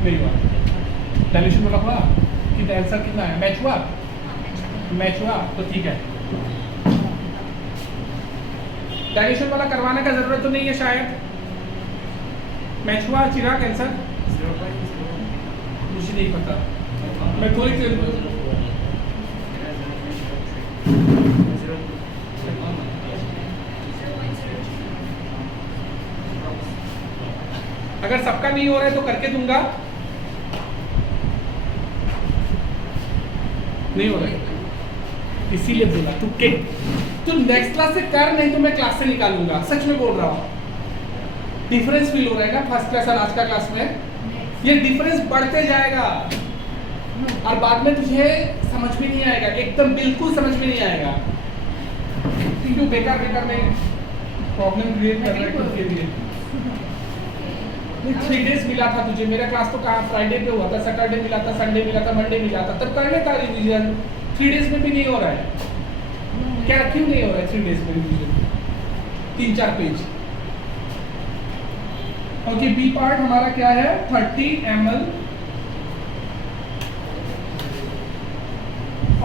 नहीं हुआ। डाइल्यूशन वाला हुआ कि आंसर कितना है? मैच हुआ? मैच हुआ तो ठीक है। डाइल्यूशन वाला करवाने का जरूरत तो नहीं है शायद। मैच हुआ चिराग आंसर? मुझे नहीं पता, मैं थोड़ी देर अगर सबका नहीं हो रहा है तो करके दूंगा। नहीं हो रहा है इसीलिए बोला तुक्के। तो नेक्स्ट क्लास से कर, नहीं तो मैं क्लास से निकालूंगा, सच में बोल रहा हूँ। डिफरेंस फील हो रहा है ना फर्स्ट क्लास और आज का क्लास में? ये डिफरेंस बढ़ते जाएगा और बाद में तुझे समझ में नहीं आएगा, एकदम बिल्कुल समझ में नहीं आएगा, क्योंकि बेकार बेकार में प्रॉब्लम क्रिएट कर रहा है खुद के लिए। 3 डेज मिला था तुझे, मेरा क्लास तो कहाँ फ्राइडे पे हुआ था, सैटरडे मिला था, संडे मिला था, मंडे मिला था, तब करने का रिवीजन 3 डेज में भी नहीं हो रहा है। क्या क्यों नहीं हो रहा है 3 डेज में revision? 3-4 page. Okay, B part हमारा क्या है? 30 ml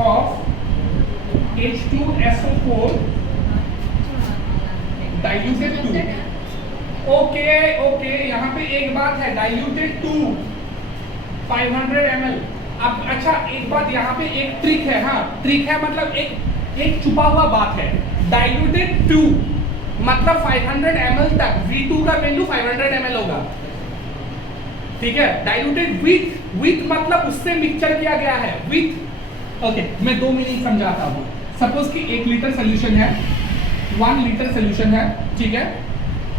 of H2SO4 diluted 2। Okay, यहाँ पे एक बात है, डाइल्यूटेड 2 500 ml। अब अच्छा एक बात यहाँ पे एक ट्रिक है। हाँ ट्रिक है, मतलब एक छुपा हुआ बात है। डाइल्यूटेड 2 मतलब 500 ml तक V2 का वैल्यू 500 ml होगा, ठीक है। डाइल्यूटेड विथ मतलब उससे मिक्सचर किया गया है विथ। ओके, मैं 2 मीनिंग समझाता हूँ। सपोज कि 1 लीटर सोल्यूशन है, 1 लीटर सोल्यूशन है, ठीक है।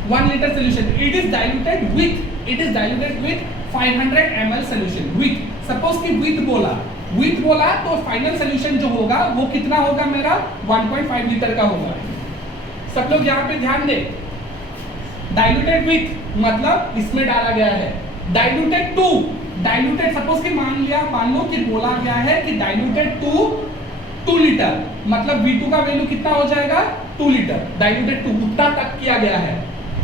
1 litre solution, it is diluted with 500 ml solution with. Suppose कि विथ बोला तो फाइनल सोल्यूशन जो होगा वो कितना होगा? मेरा 1.5 लीटर का होगा। सब लोग यहाँ पे ध्यान दे। डाइल्यूटेड विथ मतलब इसमें डाला गया है। डाइल्यूटेड 2 सपोज कि मान लो कि बोला गया है कि डाइल्यूटेड 2 लीटर मतलब V2 का वैल्यू कितना हो जाएगा? 2 लीटर। डाइल्यूटेड 2 उतना तक किया गया है।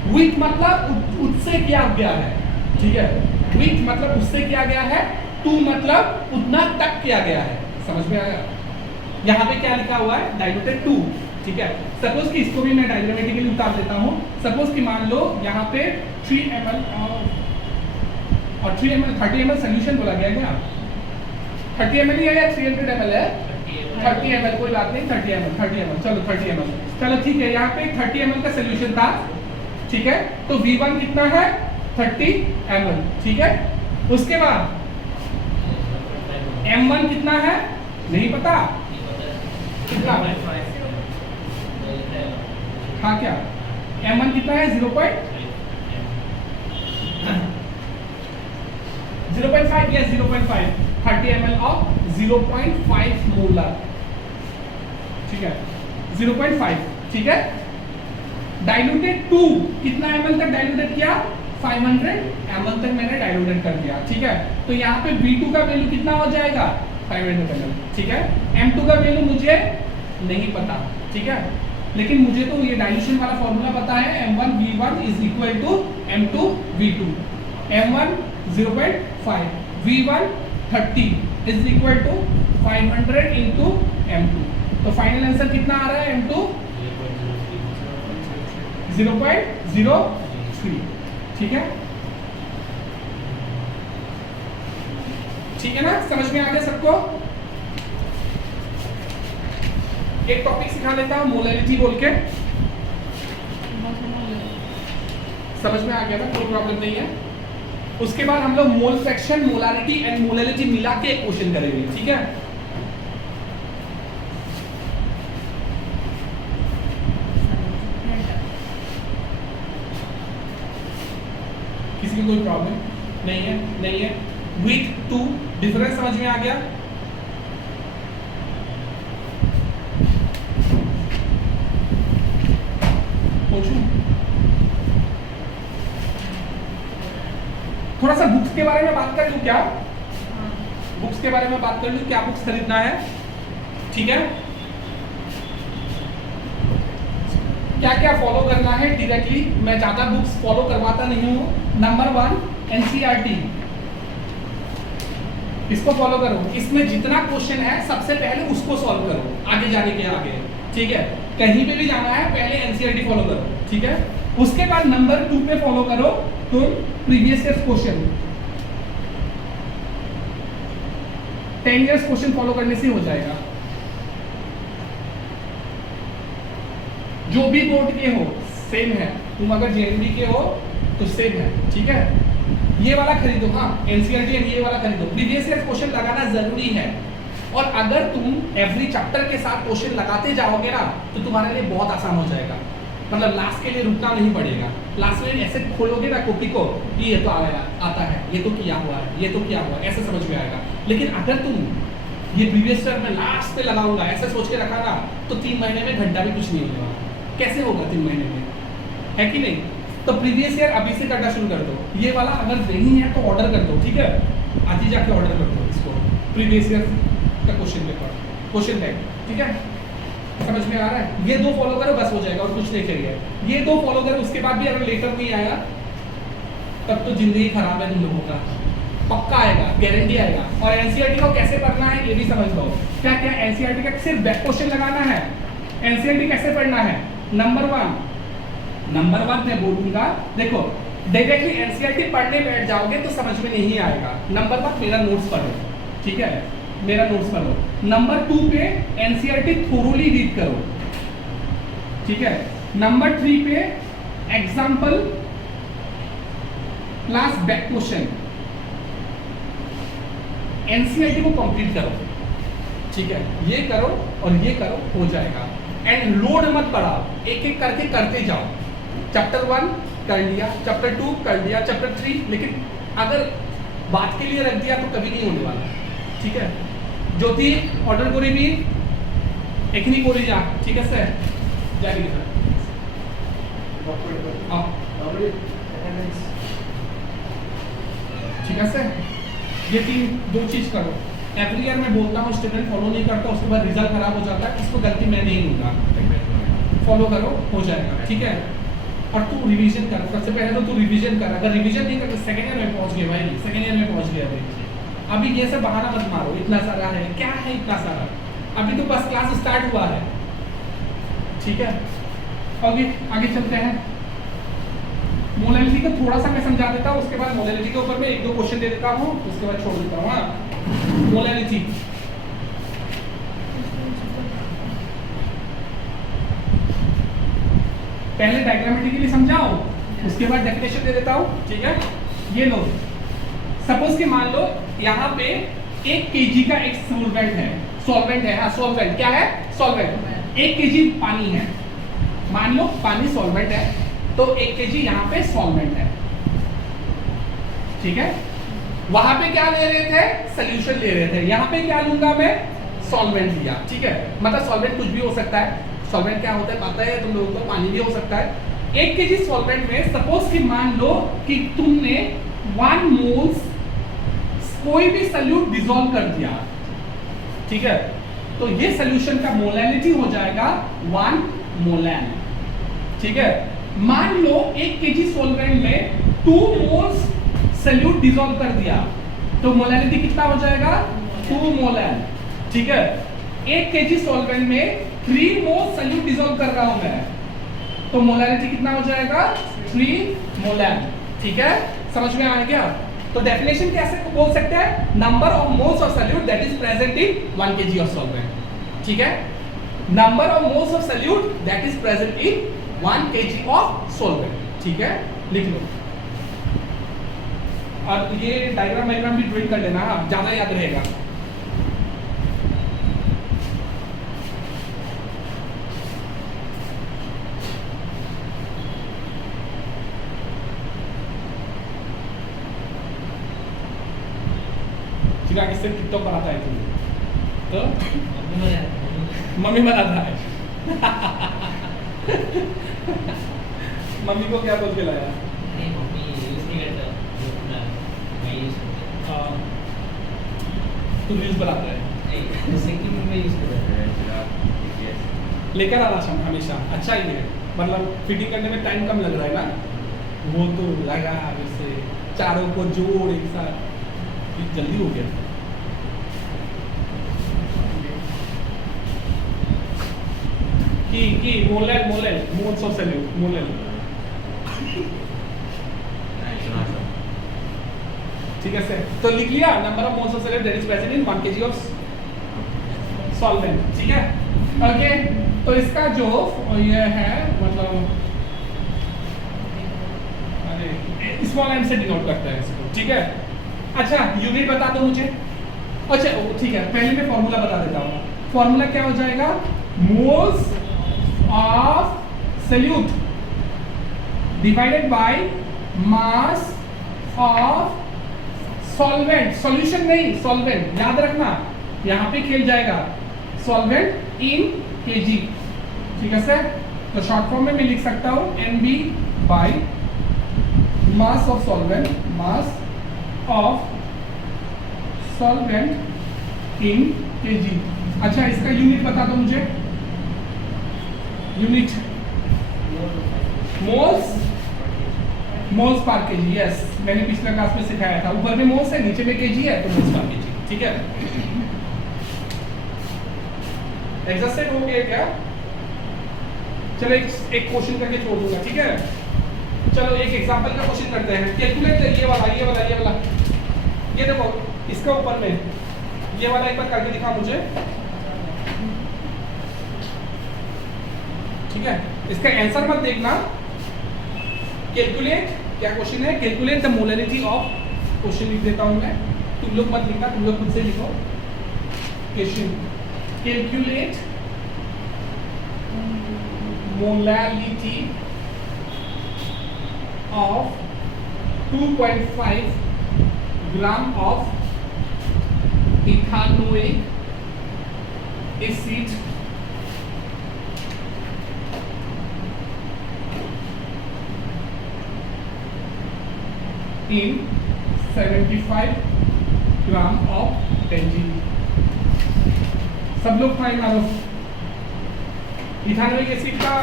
विथ मतलब उससे किया गया है, ठीक है। विथ मतलब उससे किया गया है, 2 मतलब उतना तक किया गया है। समझ में आया? यहाँ पे क्या लिखा हुआ है? डाइल्यूटेड 2, ठीक है। सपोज कि इसको भी मैं डायग्रामेटिकली उतार देता हूँ। सपोज कि मान लो यहाँ पे 3 ml और 3 ml 30 ml सोल्यूशन बोला गया क्या? 30 ml ही है या 300 ml है? 30 ml, कोई बात नहीं, 30 ml, चलो 30 ml, चलो ठीक है, यहाँ पे 30 ml का सोल्यूशन था, ठीक है। तो V1 कितना है 30 ml, ठीक है। उसके बाद M1 कितना है नहीं पता, कितना, हाँ क्या M1 कितना है 0.5, yes 0.5, 30 ml of 0.5 मोलर, ठीक है 0.5, ठीक है। डाइल्यूटेड 2 कितना ml तक डाइल्यूटेड किया, 500 ml तक मैंने डाइल्यूटेड कर दिया, ठीक है। तो यहाँ पे V2 का वैल्यू कितना हो जाएगा 500 ml, ठीक है। M2 का वैल्यू मुझे नहीं पता, ठीक है, लेकिन मुझे तो ये डाइल्यूशन वाला फॉर्मूला पता है, M1 V1 is equal to M2 V2, M1 0.5, V1 30 is equal to 500 into M2। तो फाइनल आंसर कितना आ रहा है M2 0.03, ठीक है, ठीक है ना, समझ में आ गया सबको। एक टॉपिक सिखा लेता हूं मोलैरिटी बोल के, समझ में आ गया ना, कोई प्रॉब्लम नहीं है। उसके बाद हम लोग mole fraction, molarity and molarity मिला के एक क्वेश्चन करेंगे, ठीक है। किसी की कोई प्रॉब्लम नहीं है, नहीं है। विथ 2 डिफरेंस समझ में आ गया। थोड़ा सा बुक्स के बारे में बात कर लूं क्या, बुक्स के बारे में बात कर लूं, क्या बुक्स खरीदना है, ठीक है, क्या क्या फॉलो करना है डायरेक्टली। मैं ज्यादा बुक्स फॉलो करवाता नहीं हूं। नंबर 1 एनसीईआरटी, इसको फॉलो करो, इसमें जितना क्वेश्चन है सबसे पहले उसको सॉल्व करो आगे जाने के आगे, ठीक है। कहीं पे भी जाना है पहले एनसीईआरटी फॉलो करो, ठीक है। उसके बाद नंबर 2 पे फॉलो करो तुम previous year question, 10 years question follow करने से हो जाएगा। जो भी बोर्ड के हो सेम है, तुम अगर जेएनबी के हो तो सेम है, ठीक है। ये वाला खरीदो, हाँ एनसीईआरटी एंड ये वाला खरीदो। प्रीवियस ईयर क्वेश्चन लगाना जरूरी है, और अगर तुम एवरी चैप्टर के साथ क्वेश्चन लगाते जाओगे ना तो तुम्हारे लिए बहुत आसान हो जाएगा। मतलब लास्ट के लिए रुकना नहीं पड़ेगा। लास्ट में ऐसे खोलोगे ना कॉपी को, ये तो आया आता है, ये तो किया हुआ है, ये तो किया हुआ है, ऐसे समझ में आएगा। लेकिन अगर तुम ये प्रीवियस ईयर में लास्ट पे लगाऊंगा ऐसे सोच के रखा ना तो 3 महीने में घंटा भी कुछ नहीं होगा। कैसे होगा 3 महीने में, है कि नहीं। तो प्रीवियस ईयर अभी से करना शुरू कर दो। ये वाला अगर नहीं है तो ऑर्डर कर दो, ठीक है, आज ही जाके ऑर्डर कर दो इसको, प्रीवियस ईयर का क्वेश्चन पेपर, क्वेश्चन टैग, ठीक है। समझ में आ रहा है। ये 2 फॉलो करो बस हो जाएगा, और कुछ नहीं चाहिए। ये 2 फॉलो करो, उसके बाद भी अगर लेटर नहीं आया तब तो जिंदगी खराब है तुम लोगों का, पक्का आएगा, गारंटी आएगा। और एनसीईआरटी को कैसे पढ़ना है ये भी समझ लो। क्या क्या एनसीईआरटी का सिर्फ बैक क्वेश्चन लगाना है। एनसीईआरटी कैसे पढ़ना है, नंबर 1 मैं बोलूंगा, देखो डायरेक्टली एनसीईआरटी पढ़ने बैठ जाओगे तो समझ में नहीं आएगा। नंबर 1 मेरा नोट्स पढ़ो, ठीक है, मेरा नोट्स पढ़ो। नंबर 2 पे एनसीईआरटी थोरोली रीड करो, ठीक है। नंबर 3 पे example plus back question NCERT को कंप्लीट करो, ठीक है। ये करो और ये करो, हो जाएगा। एंड लोड मत बढ़ाओ, एक एक करके करते जाओ। चैप्टर 1 कर लिया, चैप्टर 2 कर लिया, चैप्टर 3, लेकिन अगर बात के लिए रख दिया तो कभी नहीं होने वाला, ठीक है। ज्योति ऑर्डर करी भी एक नहीं करी जा, ठीक है सर, जाएगी सर। ठीक है सर, ये 2 चीज करो। एवरी ईयर मैं बोलता हूँ स्टूडेंट फॉलो नहीं करता, उसके बाद रिजल्ट खराब हो जाता है, इसको गलती मैं नहीं लूंगा। फॉलो करो, हो जाएगा, ठीक है। और तू रिवीजन कर, सबसे पहले तो तू रिवीजन कर। अगर रिवीजन नहीं कर, सेकंड ईयर में पहुंच गए भाई, सेकंड ईयर में पहुंच गया भाई। अभी ये सब बहाना मत मारो, इतना सारा है, क्या है इतना सारा, अभी तो बस क्लास स्टार्ट हुआ है, ठीक है। आगे चलते हैं। मोलैरिटी को थोड़ा सा मैं समझा देता हूँ, उसके बाद मोलैरिटी के ऊपर मैं 1-2 क्वेश्चन दे देता हूँ, उसके बाद छोड़ देता हूँ। हाँ, मोलैरिटी पहले डायग्रामेटिकली समझाओ, उसके बाद डेफिनेशन दे देता हूँ, ठीक है। ये लो, सपोज कि मान लो यहाँ पे 1 kg का एक सॉल्वेंट है, सॉल्वेंट है, हाँ सॉल्वेंट क्या है, सॉल्वेंट 1 kg पानी है, मान लो पानी सॉल्वेंट है, तो 1 kg यहाँ पे सॉल्वेंट है, ठीक है। वहां पे क्या ले रहे थे, सोल्यूशन ले रहे थे, यहाँ पे क्या लूंगा मैं, सॉल्वेंट लिया, ठीक है। मतलब सॉल्वेंट कुछ भी हो सकता है, सॉल्वेंट क्या होता है पता है तुम लोगों को, पानी भी हो सकता है। 1 kg सॉल्वेंट में सपोज कि मान लो कि तुमने 1 मोल्स कोई भी सॉल्यूट डिसॉल्व कर दिया, ठीक है, तो ये सॉल्यूशन का मोलैलिटी हो जाएगा 1 मोलैन, ठीक है। मान लो 1 kg सॉल्वेंट में 2 मोल्स सॉल्यूट डिसॉल्व कर दिया, तो मोलैलिटी कितना हो जाएगा, 2 मोलैन, ठीक है। 1 kg सॉल्वेंट में 3 मोल सॉल्यूट डिसॉल्व कर रहा हूं मैं, तो मोलैलिटी कितना हो जाएगा, 3 मोलैन, ठीक है। समझ में आ गया। तो डेफिनेशन कैसे बोल सकते हैं, number of moles of solute that is present in 1 kg of solvent, ठीक है। Number of moles of solute that is present in 1 kg of solvent, ठीक है, लिख लो। और ये डायग्राम भी ड्राइंग कर लेना, ज्यादा याद रहेगा। किससे टिकटॉक बनाता है तुम, तो मम्मी बनाता है मम्मी को क्या बोल के लाया, मम्मी यूज नहीं करता, मैं यूज करता हूँ। तू रील्स बनाता है, मैं यूज करता हूँ, लेकर आ रहा हमेशा, अच्छा ही है, मतलब फिटिंग करने में टाइम कम लग रहा है ना, वो तो लगा जैसे चारों को जोड़ एक साथ, जल्दी हो गया। की मोलेल मोल्स ऑफ सॉल्यूट मोलेल, ठीक है सर। तो लिख लिया number of moles of solute that is present in 1 kg of solvent, ठीक है, ओके। तो इसका जो ये है मतलब अरे स्मॉल एम से डिनोट करता है इसको, ठीक है। अच्छा यूनिट बता दो मुझे, अच्छा ठीक है, पहले मैं फॉर्मूला बता देता हूँ। फॉर्मूला क्या हो जाएगा, moles of solute divided by mass of solvent, solution नहीं सॉल्वेंट, याद रखना यहाँ पे खेल जाएगा, सॉल्वेंट इन kg, ठीक है सर। तो शॉर्ट फॉर्म में मैं लिख सकता हूँ NB by mass of solvent, mass of solvent in kg। अच्छा इसका यूनिट बता दो मुझे, unit moles, moles per kg, yes मैंने पिछले क्लास में सिखाया था, ऊपर में मोल्स है नीचे में kg है, तो मोल्स पर kg, ठीक है। एग्जॉस्टेड हो गया क्या, चलो एक क्वेश्चन करके छोड़ दूंगा, ठीक है। चलो एक एग्जांपल का क्वेश्चन करते हैं, कैलकुलेट ये वाला, ये देखो इसका ऊपर में ये वाला एक बार करके दिखा मुझे, ठीक है। इसका आंसर मत देखना, कैलकुलेट क्या क्वेश्चन है, calculate the molarity of, question लिख देता हूं मैं, तुम लोग मत लिखना, तुम लोग खुद से लिखो question, calculate molarity of 2.5 gram of ethanoic acid in 75 gram of benzene। सब लोग फाइन मारो। इथानोइक एसिड का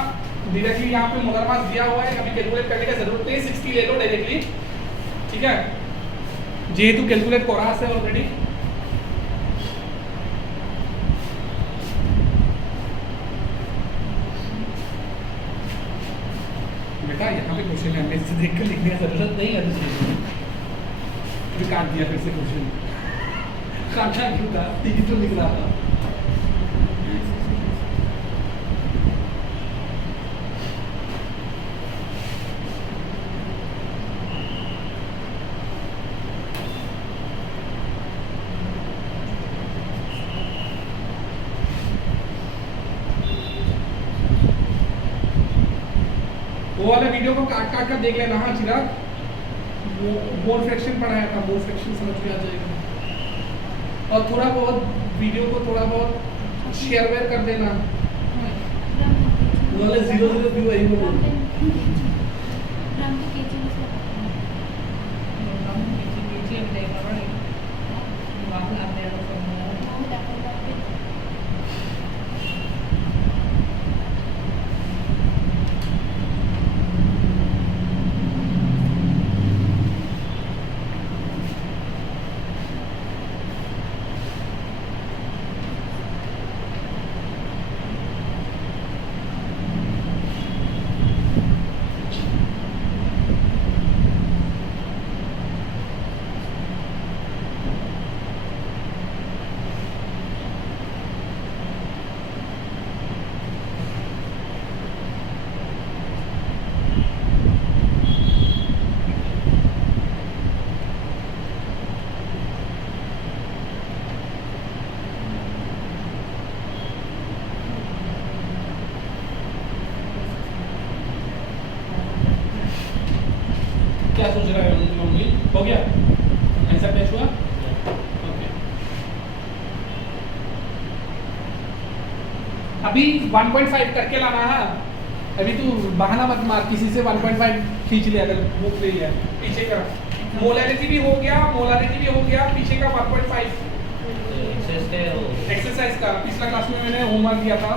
डायरेक्टली यहाँ पे मोलर मास दिया हुआ है, अभी कैलकुलेट करने की जरूरत नहीं, 60 ले लो डायरेक्टली, ठीक है, जेहेतु कैलकुलेट कोरास है ऑलरेडी। बेटा यहाँ पे क्वेश्चन है, मैं इसे देख कर लिखने की जरूरत नहीं है, दूसरे काट दिया फिर से क्वेश्चन, काटा क्यों था, ठीक तो लिख रहा था। वो वाला वीडियो को काट काट कर देख लेना। हाँ चिराग, मोल फ्रैक्शन पढ़ाया था, मोल फ्रैक्शन समझ में आ जाएगा। और थोड़ा बहुत वीडियो को थोड़ा बहुत शेयर वेयर कर देना। वाले 0 व्यू आई वो क्या सोच रहा है मम्मी? हो गया ऐसा कैच हुआ? ओके। अभी 1.5 करके लाना है। अभी तू बहाना मत मार, किसी से 1.5 खींच ले अगर भूख रही है। पीछे का मोलारिटी भी हो गया, मोलारिटी भी हो गया, पीछे का 1.5 एक्सरसाइज का पिछला क्लास में मैंने होमवर्क दिया था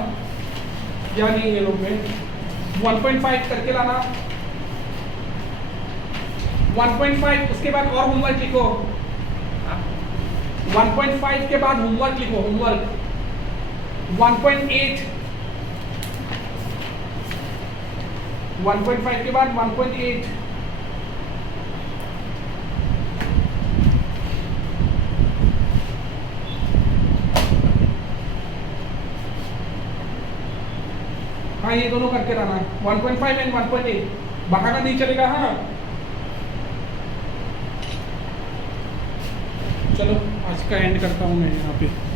या नहीं, ये लोग में 1.5 करके लाना। 1.5 उसके बाद और होमवर्क लिखो। 1.5 के बाद होमवर्क लिखो, होमवर्क 1.8 1.5 के बाद 1.8 हाँ ये दोनों करके लाना, 1.5 एंड 1.8। बहाना नहीं चलेगा। हाँ चलो आज का एंड करता हूँ मैं यहाँ पे।